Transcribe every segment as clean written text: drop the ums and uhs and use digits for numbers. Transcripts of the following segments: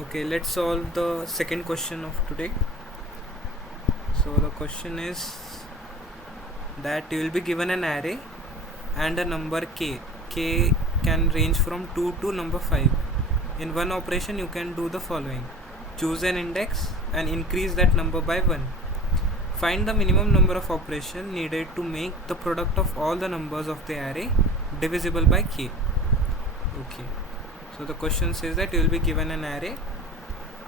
Okay, let's solve the second question of today. So the question is that you will be given an array and a number k. K can range from 2 to number 5. In one operation you can do the following. Choose an index and increase that number by 1. Find the minimum number of operations needed to make the product of all the numbers of the array divisible by k. Okay. So the question says that you will be given an array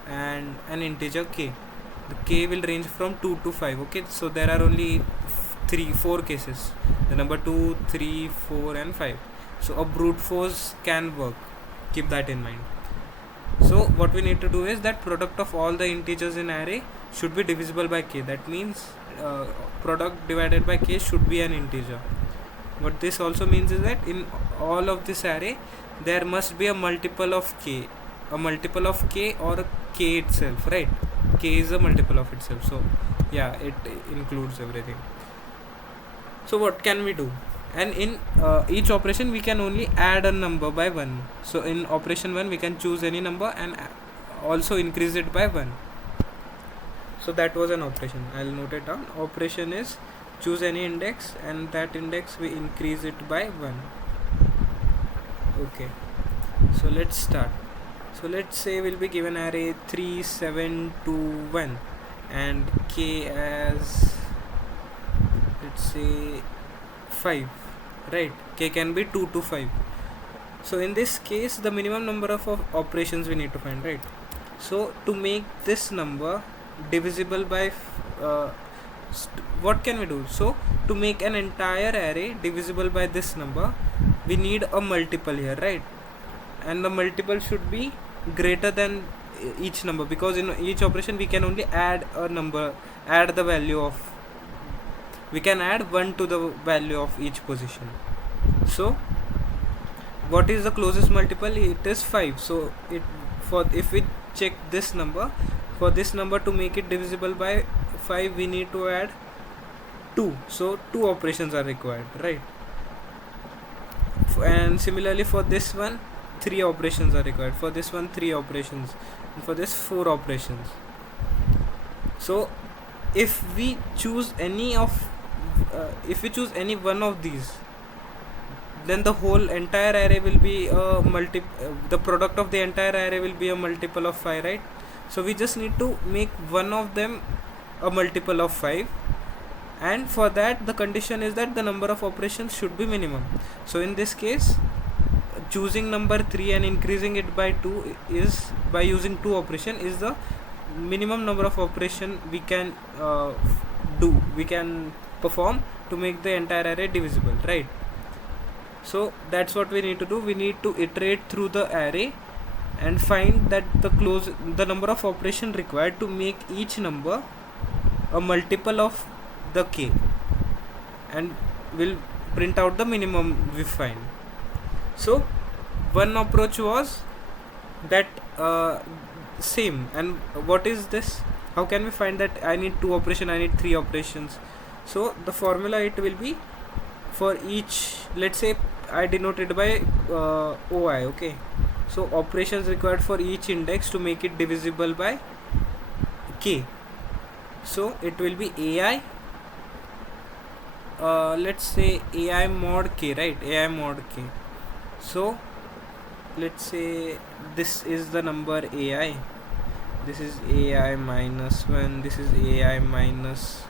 and an integer k. The k will range from 2 to 5. Okay, so there are only 4 cases, the number 2, 3, 4 and 5. So a brute force can work, keep that in mind. So what we need to do is that product of all the integers in array should be divisible by k. That means product divided by k should be an integer. What this also means is that in all of this array there must be a multiple of k, or k itself, right? K is a multiple of itself, so yeah, it includes everything. So what can we do? And in each operation we can only add a number by 1. So in operation 1 we can choose any number and also increase it by 1. So that was an operation. I'll note it down. Operation is choose any index and that index we increase it by 1. Okay, so let's start. So let's say we'll be given array 3, 7, 2, 1 and k as, let's say, 5, right? K can be 2 to 5. So in this case the minimum number of operations we need to find, right? So to make this number divisible by what can we do? So to make an entire array divisible by this number we need a multiple here, right? And the multiple should be greater than each number, because in each operation we can only add a number, add the value of, we can add 1 to the value of each position. So what is the closest multiple? It is 5. So if we check this number, for this number to make it divisible by 5 we need to add 2. So 2 operations are required, right? And similarly for this one 3 operations are required, for this one 3 operations, and for this 4 operations. So if we choose any one of these, then the whole entire array will be the product of the entire array will be a multiple of 5, right? So we just need to make one of them a multiple of 5, and for that the condition is that the number of operations should be minimum. So in this case choosing number 3 and increasing it by 2 is, by using 2 operation, is the minimum number of operation we can perform to make the entire array divisible, right? So that's what we need to do. We need to iterate through the array and find that the number of operation required to make each number a multiple of the k, and we'll print out the minimum we find. So one approach was that same. And what is this? How can we find that I need 2 operations, I need 3 operations? So the formula, it will be for each, let's say I denoted by OI, okay? So operations required for each index to make it divisible by k. So it will be AI, let's say AI mod k, right? AI mod k. So let's say this is the number AI, this is AI minus 1, this is AI minus,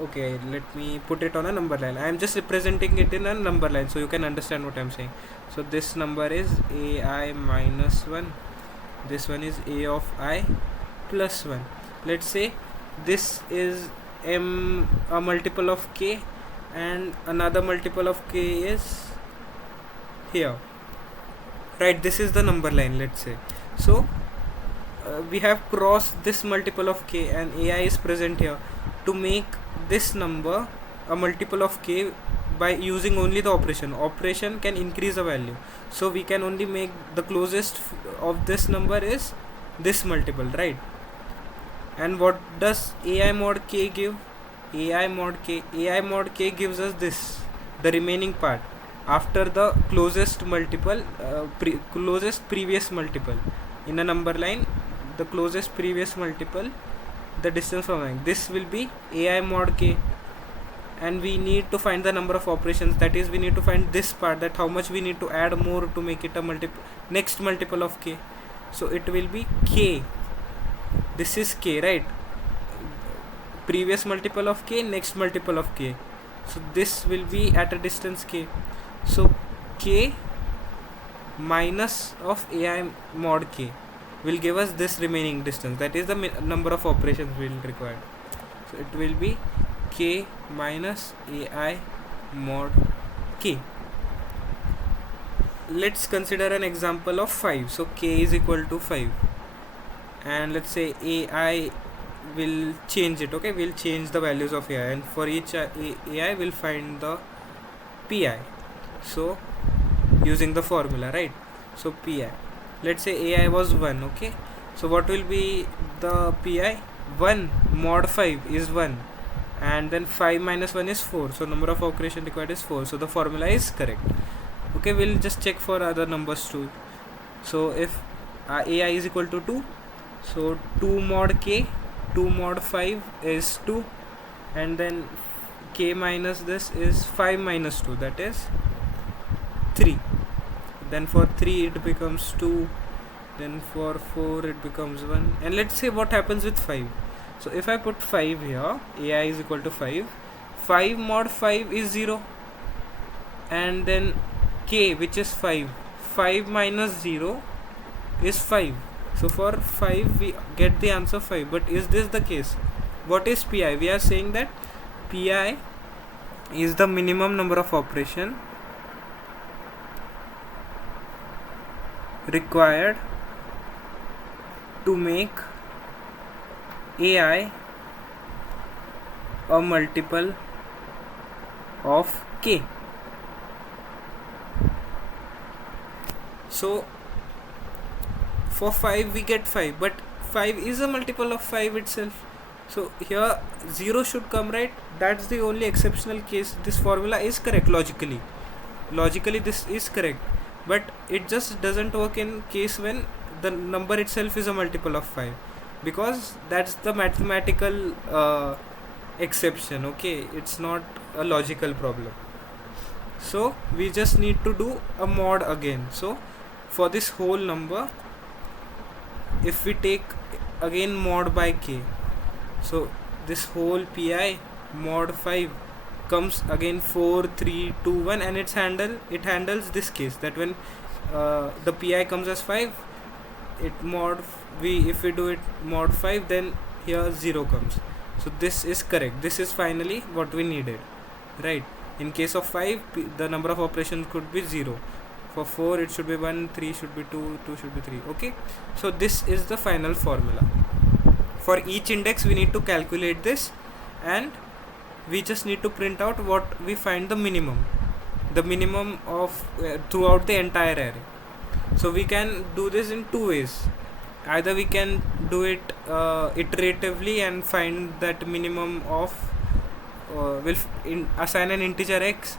okay, let me put it on a number line. I am just representing it in a number line so you can understand what I am saying. So this number is AI minus 1, this one is A of I plus 1. Let's say this is a multiple of k, and another multiple of k is here, right? This is the number line, let's say. So we have crossed this multiple of k and AI is present here. To make this number a multiple of k by using only the operation can increase the value, so we can only make the closest of this number is this multiple, right? And what does AI mod k give? AI mod k gives us this, the remaining part. after the closest multiple, closest previous multiple in a number line, the closest previous multiple, the distance from line. This will be ai mod k, and we need to find the number of operations, that is we need to find this part, that how much we need to add more to make it a next multiple of k. So it will be k, this is k, right? Previous multiple of k, next multiple of k, so this will be at a distance k. So k minus of ai mod k will give us this remaining distance, that is the number of operations we will require. So it will be k minus ai mod k. Let's consider an example of 5. So k is equal to 5, and let's say ai will change it. Okay, we'll change the values of ai, and for each ai we'll find the pi. So using the formula, right? So pi, let's say ai was 1. Okay, so what will be the pi? 1 mod 5 is 1, and then 5 minus 1 is 4, so number of operation required is 4. So the formula is correct. Okay, we'll just check for other numbers too. So if ai is equal to 2, so 2 mod k, 2 mod 5 is 2, and then k minus this is 5 minus 2, that is 3. Then for 3 it becomes 2, then for 4 it becomes 1. And let's say what happens with 5. So if I put 5 here, ai is equal to 5, 5 mod 5 is 0, and then k, which is 5, 5 minus 0 is 5. So for 5 we get the answer 5. But is this the case? What is pi? We are saying that pi is the minimum number of operation required to make ai a multiple of k. So for 5 we get 5, but 5 is a multiple of 5 itself, so here 0 should come, right? That's the only exceptional case. This formula is correct logically this is correct, but it just doesn't work in case when the number itself is a multiple of 5, because that's the mathematical exception. Okay, it's not a logical problem. So we just need to do a mod again. So for this whole number, if we take again mod by k, so this whole pi mod 5 comes again 4, 3, 2, 1, and it handles this case, that when the pi comes as 5, if we do it mod 5, then here 0 comes. So this is correct. This is finally what we needed, right? In case of 5, the number of operations could be 0. For 4 it should be 1, 3 should be 2, 2 should be 3. Okay, so this is the final formula. For each index we need to calculate this, and we just need to print out what we find the minimum of throughout the entire array. So we can do this in two ways. Either we can do it iteratively and find that minimum of assign an integer x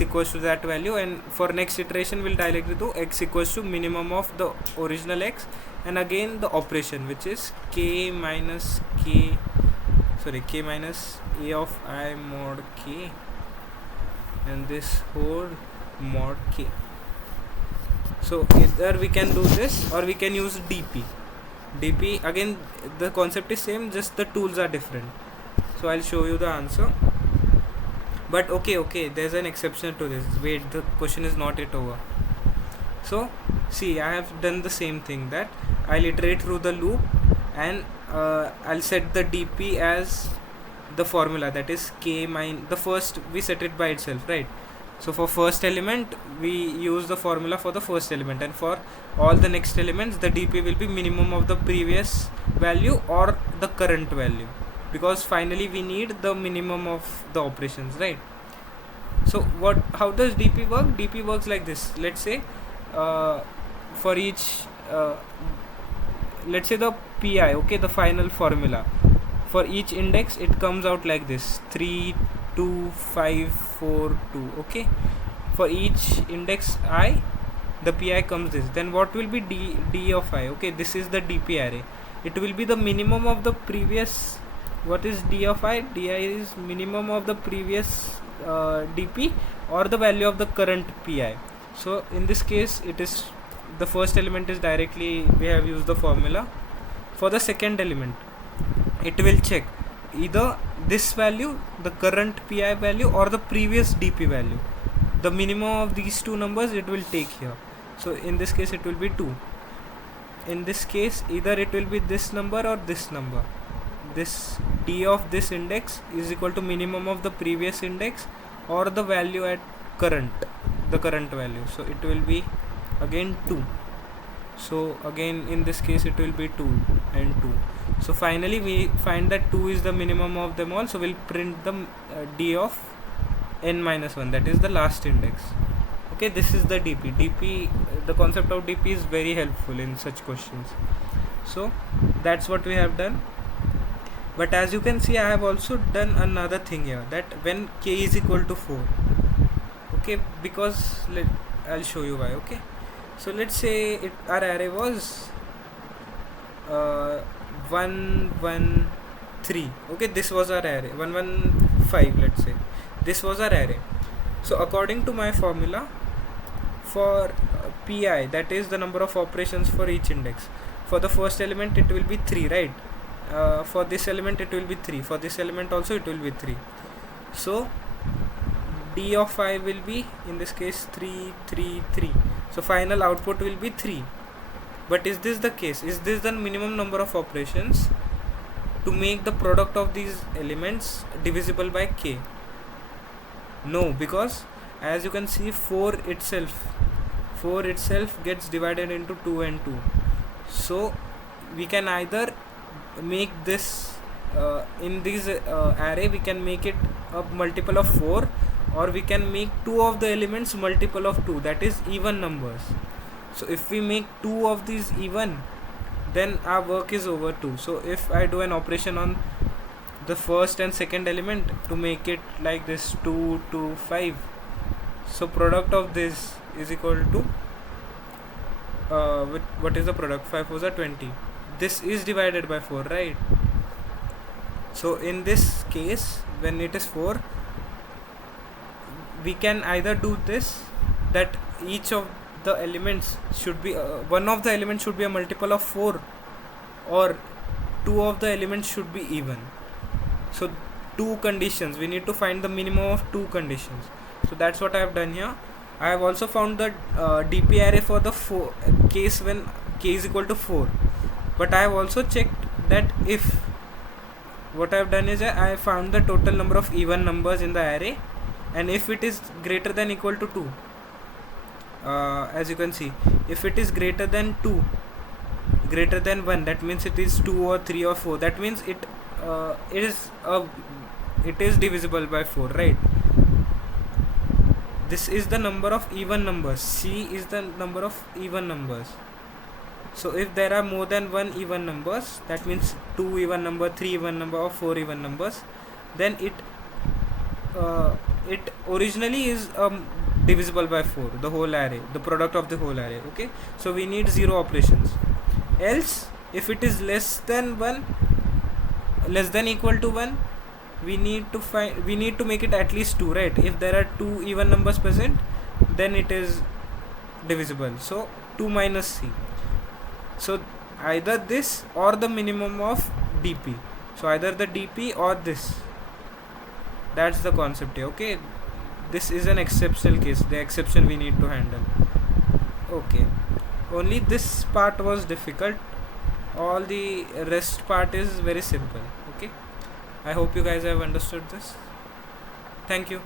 equals to that value, and for next iteration we'll directly do x equals to minimum of the original x, and again the operation, which is k minus a of I mod k, and this whole mod k. So either we can do this or we can use dp. Again the concept is same, just the tools are different. So I'll show you the answer. But okay, there's an exception to this. Wait, the question is not yet over. So see, I have done the same thing, that I'll iterate through the loop, and I'll set the dp as the formula, that is k minus the first, we set it by itself, right? So for first element we use the formula for the first element, and for all the next elements the dp will be minimum of the previous value or the current value, because finally we need the minimum of the operations, right? So how does dp work? Dp works like this. Let's say for each let's say the pi, okay, the final formula for each index, it comes out like this: 3 2 5 4 2. Okay, for each index I, the pi comes this. Then what will be d of I? Okay, this is the dp array. It will be the minimum of the previous. What is d of I? Di is minimum of the previous dp or the value of the current pi. So in this case, it is the first element is directly, we have used the formula. For the second element, it will check either this value, the current pi value, or the previous dp value. The minimum of these two numbers it will take here. So in this case it will be 2. In this case, either it will be this number or this number. This d of this index is equal to minimum of the previous index or the value at the current value. So it will be again 2. So again in this case it will be 2 and 2. So finally we find that 2 is the minimum of them all. So we'll print the d of n minus 1, that is the last index. Okay, this is the dp. The concept of dp is very helpful in such questions. So that's what we have done. But as you can see, I have also done another thing here, that when k is equal to 4, okay, because I'll show you why. Okay, so let's say our array was 1 1 3. Okay, this was our array. 1 1 5, let's say this was our array. So according to my formula, for pi, that is the number of operations for each index, for the first element it will be 3, right? For this element it will be 3, for this element also it will be 3. So d of I will be, in this case, 3 3 3. So final output will be 3. But is this the case? Is this the minimum number of operations to make the product of these elements divisible by k? No, because as you can see, 4 itself gets divided into 2 and 2. So we can either make this in this array, we can make it a multiple of 4, or we can make 2 of the elements multiple of 2, that is even numbers. So if we make 2 of these even, then our work is over too. So if I do an operation on the first and second element to make it like this, 2 2 5, so product of this is equal to with what is the product? 5 4 20. This is divided by 4, right? So in this case, when it is 4, we can either do this, that each of the elements should be one of the elements should be a multiple of 4, or 2 of the elements should be even. So 2 conditions, we need to find the minimum of 2 conditions. So that's what I have done here. I have also found the dp array for the case when k is equal to 4. But I have also checked that if, what I have done is I found the total number of even numbers in the array, and if it is greater than equal to 2, as you can see, if it is greater than 2, greater than 1, that means it is 2 or 3 or 4, that means it is divisible by 4, right? This is the number of even numbers. C is the number of even numbers. So if there are more than 1 even numbers, that means 2 even number, 3 even number, or 4 even numbers, then it originally is divisible by 4, the whole array, the product of the whole array. Okay, so we need 0 operations. Else, if it is less than equal to 1, we need to make it at least 2, right? If there are 2 even numbers present, then it is divisible. So 2 minus c. So either this or the minimum of dp. So either the dp or this. That's the concept here. Okay, this is an exceptional case, the exception we need to handle. Okay, only this part was difficult, all the rest part is very simple. Okay, I hope you guys have understood this. Thank you.